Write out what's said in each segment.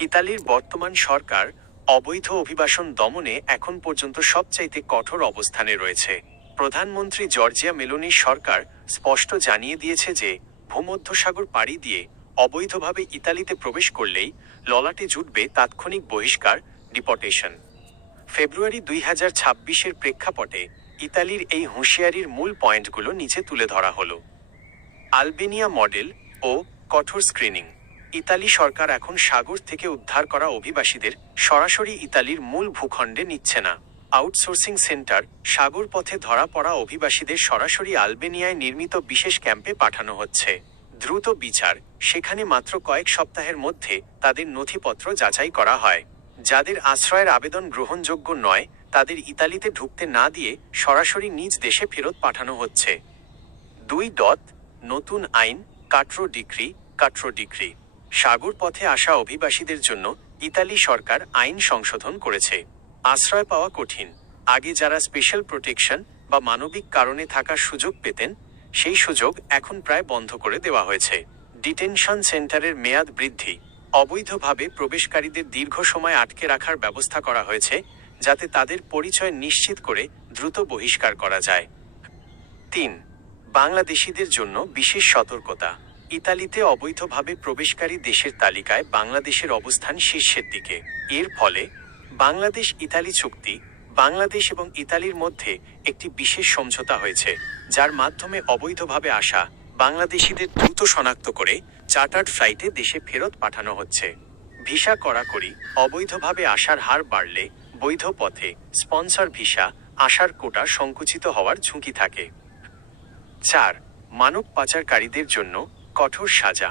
ইতালির বর্তমান সরকার অবৈধ অভিবাসন দমনে এখন পর্যন্ত সবচাইতে কঠোর অবস্থানে রয়েছে। প্রধানমন্ত্রী জর্জিয়া মেলোনির সরকার স্পষ্ট জানিয়ে দিয়েছে যে, ভূমধ্যসাগর পাড়ি দিয়ে অবৈধভাবে ইতালিতে প্রবেশ করলেই ললাটে জুটবে তাৎক্ষণিক বহিষ্কার, ডিপোর্টেশন। ফেব্রুয়ারি দুই হাজার ছাব্বিশের প্রেক্ষাপটে ইতালির এই হুঁশিয়ারির মূল পয়েন্টগুলো নিচে তুলে ধরা হলো। আলবেনিয়া মডেল ও কঠোর স্ক্রিনিং। ইতালি সরকার এখন সাগর থেকে উদ্ধার করা অভিবাসীদের সরাসরি ইতালির মূল ভূখণ্ডে নিচ্ছে না। আউটসোর্সিং সেন্টার সাগর পথে ধরা পড়া অভিবাসীদের সরাসরি আলবেনিয়ায় নির্মিত বিশেষ ক্যাম্পে পাঠানো হচ্ছে। দ্রুত বিচার, সেখানে মাত্র কয়েক সপ্তাহের মধ্যে তাদের নথিপত্র যাচাই করা হয়। যাদের আশ্রয়ের আবেদন গ্রহণযোগ্য নয়, তাদের ইতালিতে ঢুকতে না দিয়ে সরাসরি নিজ দেশে ফেরত পাঠানো হচ্ছে। দুই ডট, নতুন আইন, কাট্রো ডিক্রি কাট্রো ডিক্রি। সাগর পথে আসা অভিবাসীদের জন্য ইতালি সরকার আইন সংশোধন করেছে। আশ্রয় পাওয়া কঠিন। আগে যারা স্পেশাল প্রোটেকশন বা মানবিক কারণে থাকার সুযোগ পেতেন, সেই সুযোগ এখন প্রায় বন্ধ করে দেওয়া হয়েছে। ডিটেনশন সেন্টারের মেয়াদ বৃদ্ধি। অবৈধভাবে প্রবেশকারীদের দীর্ঘ সময় আটকে রাখার ব্যবস্থা করা হয়েছে, যাতে তাদের পরিচয় নিশ্চিত করে দ্রুত বহিষ্কার করা যায়। তিন, বাংলাদেশিদের জন্য বিশেষ সতর্কতা। ইতালিতে অবৈধভাবে প্রবেশকারী দেশের তালিকায় বাংলাদেশের অবস্থান শীর্ষের দিকে। এর ফলে বাংলাদেশ ইতালি চুক্তি, বাংলাদেশ এবং ইতালির মধ্যে একটি বিশেষ সমঝোতা হয়েছে, যার মাধ্যমে অবৈধভাবে আসা বাংলাদেশিদের দ্রুত শনাক্ত করে চার্টার্ড ফ্লাইটে দেশে ফেরত পাঠানো হচ্ছে। ভিসা কড়াকড়ি, অবৈধভাবে আসার হার বাড়লে বৈধ পথে স্পন্সর ভিসা আসার কোটা সংকুচিত হওয়ার ঝুঁকি থাকে। চার, মানব পাচারকারীদের জন্য কঠোর সাজা।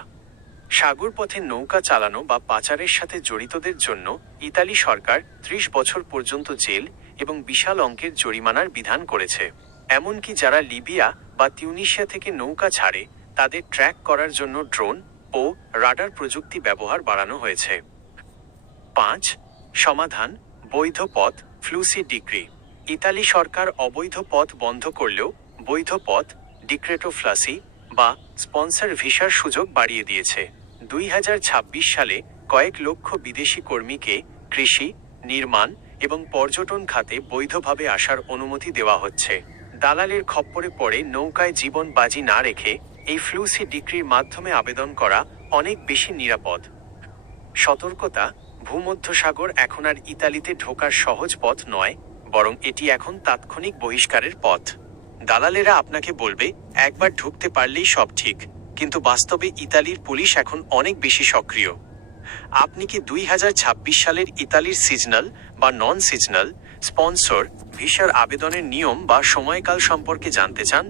সাগর পথে নৌকা চালানো বা পাচারের সাথে জড়িতদের জন্য ইতালি সরকার ত্রিশ বছর পর্যন্ত জেল এবং বিশাল অঙ্কের জরিমানার বিধান করেছে। এমনকি যারা লিবিয়া বা তিউনিশিয়া থেকে নৌকা ছাড়ে, তাদের ট্র্যাক করার জন্য ড্রোন ও রাডার প্রযুক্তি ব্যবহার বাড়ানো হয়েছে। পাঁচ, সমাধান, বৈধ পথ, ফ্লুসি ডিগ্রি ইতালি সরকার অবৈধ পথ বন্ধ করলেও বৈধ পথ ডিক্রেটো ফ্লাসি বা স্পন্সর ভিসার সুযোগ বাড়িয়ে দিয়েছে। দুই হাজার ছাব্বিশ সালে কয়েক লক্ষ বিদেশি কর্মীকে কৃষি, নির্মাণ এবং পর্যটন খাতে বৈধভাবে আসার অনুমতি দেওয়া হচ্ছে। দালালের খপ্পরে পড়ে নৌকায় জীবন বাজি না রেখে এই ফ্লুসি ডিক্রির মাধ্যমে আবেদন করা অনেক বেশি নিরাপদ। সতর্কতা, ভূমধ্যসাগর এখন আর ইতালিতে ঢোকার সহজ পথ নয়, বরং এটি এখন তাৎক্ষণিক বহিষ্কারের পথ। দালালেরা আপনাকে বলবে, একবার ঢুকতে পারলেই সব ঠিক। কিন্তু বাস্তবে ইতালির পুলিশ এখন অনেক বেশি সক্রিয়। আপনি কি দুই হাজার ছাব্বিশ সালের ইতালির সিজনাল বা নন সিজনাল স্পন্সর ভিসার আবেদনের নিয়ম বা সময়কাল সম্পর্কে জানতে চান?